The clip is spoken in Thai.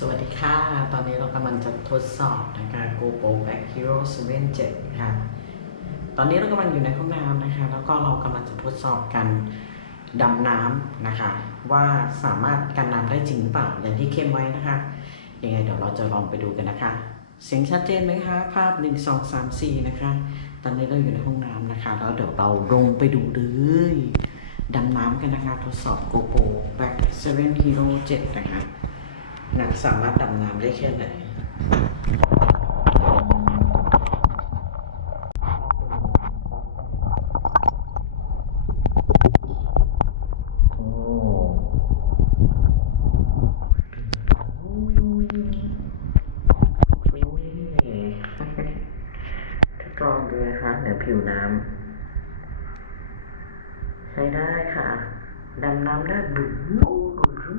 สวัสดีค่ะ ตอนนี้เรากำลังจะทดสอบนะคะ GoPro Back Hero 7 7นะคะตอนนี้เรากำลังอยู่ในห้องน้ำนะคะ แล้วก็เรากำลังจะทดสอบกันดำน้ำนะคะ ว่าสามารถกันน้ำได้จริงหรือเปล่าอย่างที่เข้มไว้นะคะ ยังไงเดี๋ยวเราจะลองไปดูกันนะคะ เสียงชัดเจนไหมคะ ภาพ 1 2 3 4 นะคะ ตอนนี้เราอยู่ในห้องน้ำนะคะ แล้วเดี๋ยวเราลงไปดูเลยดำน้ำกันนะคะ ทดสอบ GoPro Back 7 Hero 7 นะคะ นังสามารถดำน้ำได้แค่ไหนโอ้ทดลองดูนะคะเหนือผิวน้ำใช้ได้ค่ะ ดำน้ำได้บึ้งบึ้ง